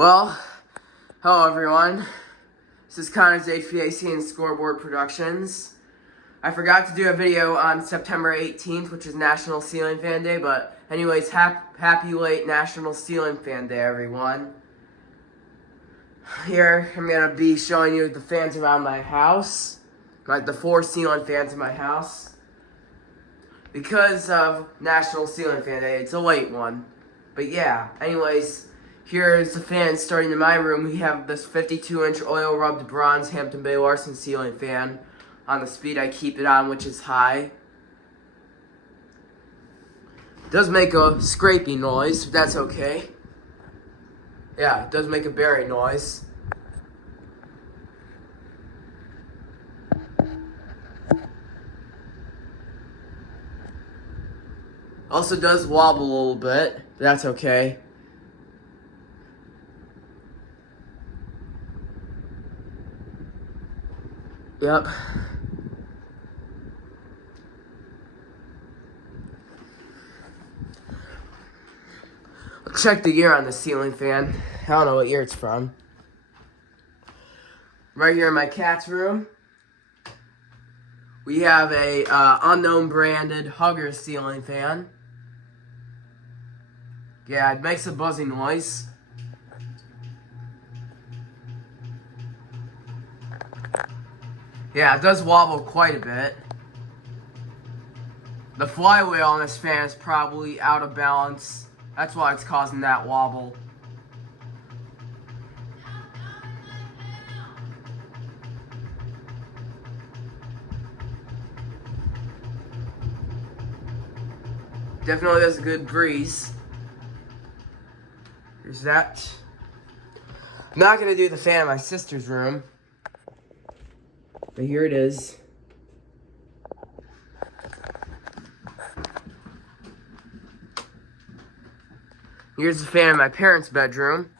Well, hello everyone. This is Connor's HVAC and Scoreboard Productions. I forgot to do a video on September 18th, which is National Ceiling Fan Day, but anyways, happy late National Ceiling Fan Day, everyone. Here, I'm going to be showing you the fans around my house, like the 4 ceiling fans in my house. Because of National Ceiling Fan Day, it's a late one. But yeah, anyways, here's the fan starting in my room. We have this 52-inch oil-rubbed bronze Hampton Bay Larson ceiling fan on the speed I keep it on, which is high. It does make a scraping noise, but that's okay. Yeah, it does make a bearing noise. Also does wobble a little bit, but that's okay. Yep. Check the year on the ceiling fan. I don't know what year it's from. Right here in my cat's room, we have a unknown branded Hugger ceiling fan. Yeah, it makes a buzzing noise. Yeah, it does wobble quite a bit. The flywheel on this fan is probably out of balance. That's why it's causing that wobble. Definitely has a good breeze. Here's that. I'm not going to do the fan in my sister's room. But here it is. Here's the fan in my parents' bedroom.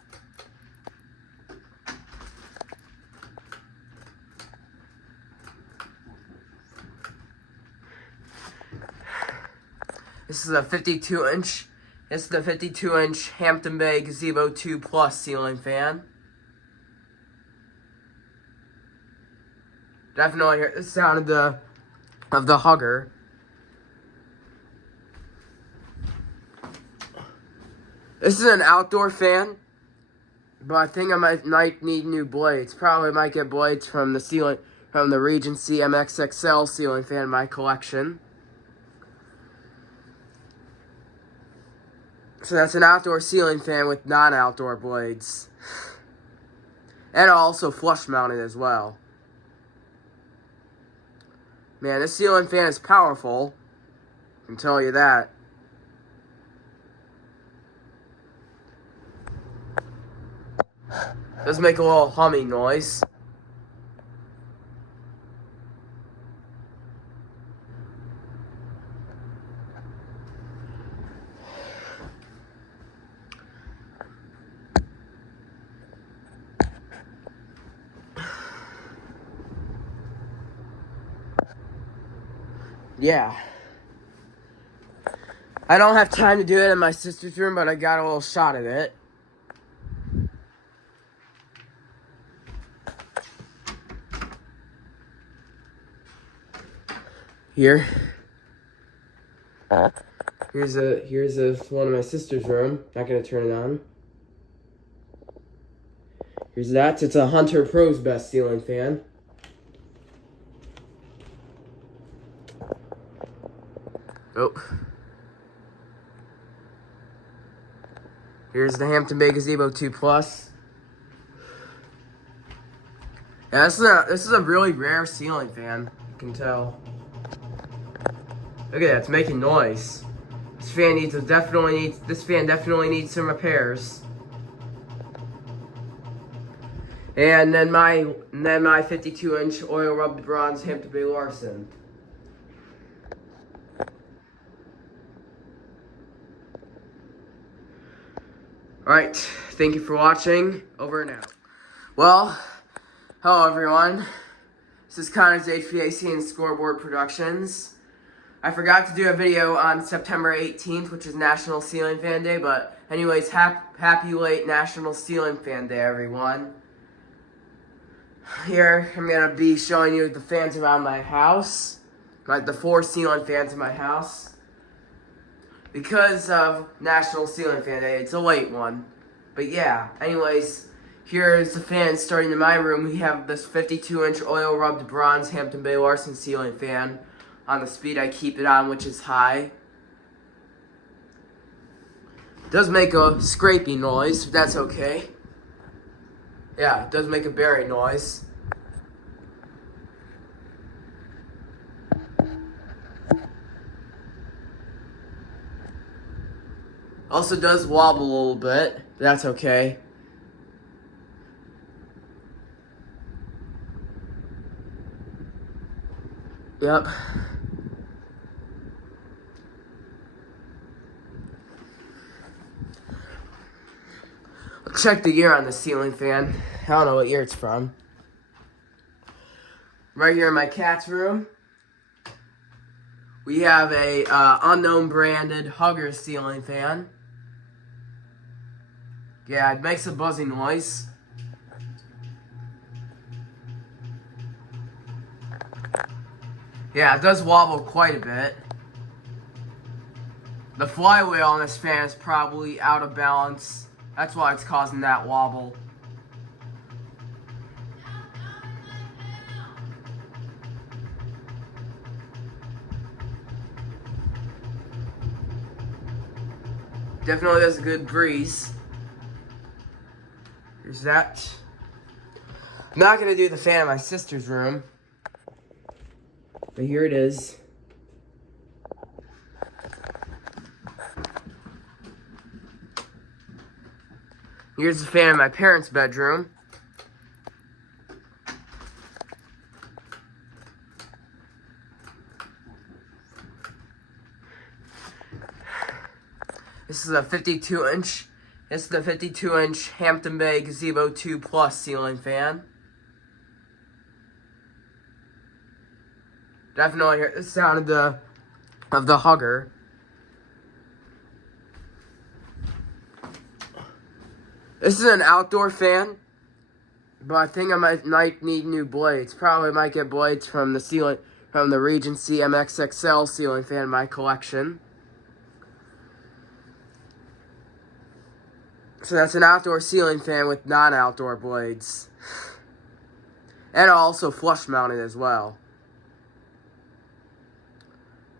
This is a 52-inch. This is the 52-inch Hampton Bay Gazebo 2 Plus ceiling fan. Definitely hear the sound of the Hugger. This is an outdoor fan, but I think I might need new blades. Probably might get blades from the Regency MXXL ceiling fan in my collection. So that's an outdoor ceiling fan with non-outdoor blades. And also flush mounted as well. Man, this ceiling fan is powerful. I can tell you that. It does make a little humming noise. Yeah. I don't have time to do it in my sister's room, but I got a little shot of it. Here. Here's one of my sister's room. Not gonna turn it on. Here's that. It's a Hunter Pro's Best ceiling fan. Oh. Here's the Hampton Bay Gazebo 2 Plus. Yeah, this is a really rare ceiling fan. You can tell. Look at that, it's making noise. This fan definitely needs some repairs. And then my 52-inch oil rubbed bronze Hampton Bay Larson. Alright, thank you for watching. Over and out. Well, hello everyone. This is Connor's HVAC and Scoreboard Productions. I forgot to do a video on September 18th, which is National Ceiling Fan Day, but anyways, happy late National Ceiling Fan Day, everyone. Here, I'm going to be showing you the fans around my house, like the 4 ceiling fans in my house. Because of National Ceiling Fan Day, it's a late one. But yeah, anyways, here's the fans starting in my room. We have this 52-inch oil-rubbed bronze Hampton Bay Larson ceiling fan on the speed I keep it on, which is high. It does make a scraping noise, but that's okay. Yeah, it does make a bearing noise. Also does wobble a little bit, but that's okay. Yep. Check the year on the ceiling fan. I don't know what year it's from. Right here in my cat's room, we have a unknown branded Hugger ceiling fan. Yeah, it makes a buzzing noise. Yeah, it does wobble quite a bit. The flywheel on this fan is probably out of balance. That's why it's causing that wobble. Definitely has a good breeze. Here's that. I'm not going to do the fan in my sister's room. But here it is. Here's the fan in my parents' bedroom. This is a 52-inch. This is the 52-inch Hampton Bay Gazebo 2 Plus ceiling fan. Definitely hear the sound of the Hugger. This is an outdoor fan, but I think I might need new blades. Probably might get blades from the Regency MXXL ceiling fan in my collection. So that's an outdoor ceiling fan with non-outdoor blades. And also flush mounted as well.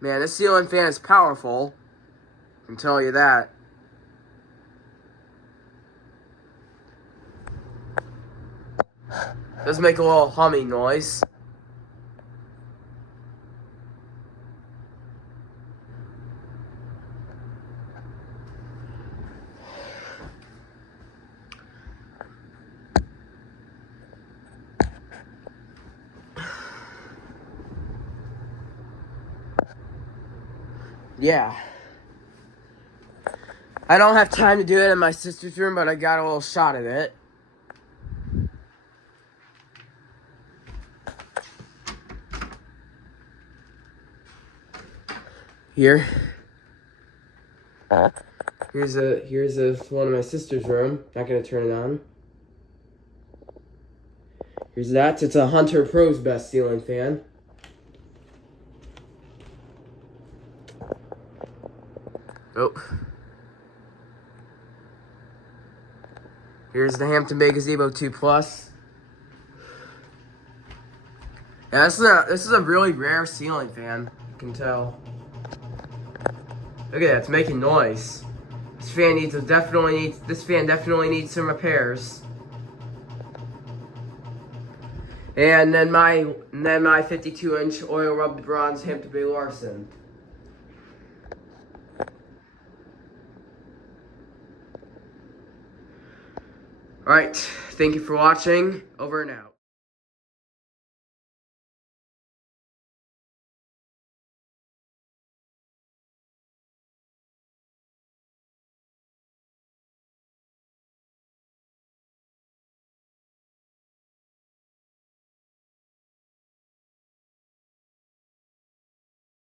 Man, this ceiling fan is powerful. I can tell you that. Does make a little humming noise. Yeah. I don't have time to do it in my sister's room, but I got a little shot of it. Here. Here's a one in my sister's room. Not gonna turn it on. Here's that. It's a Hunter Pro's best ceiling fan. Oh. Here's the Hampton Bay Gazebo 2 Plus. Yeah, this is a really rare ceiling fan. You can tell. Look at that, it's making noise. This fan definitely needs some repairs. And then my 52-inch oil rubbed bronze Hampton Bay Larson. Alright, thank you for watching. Over and out.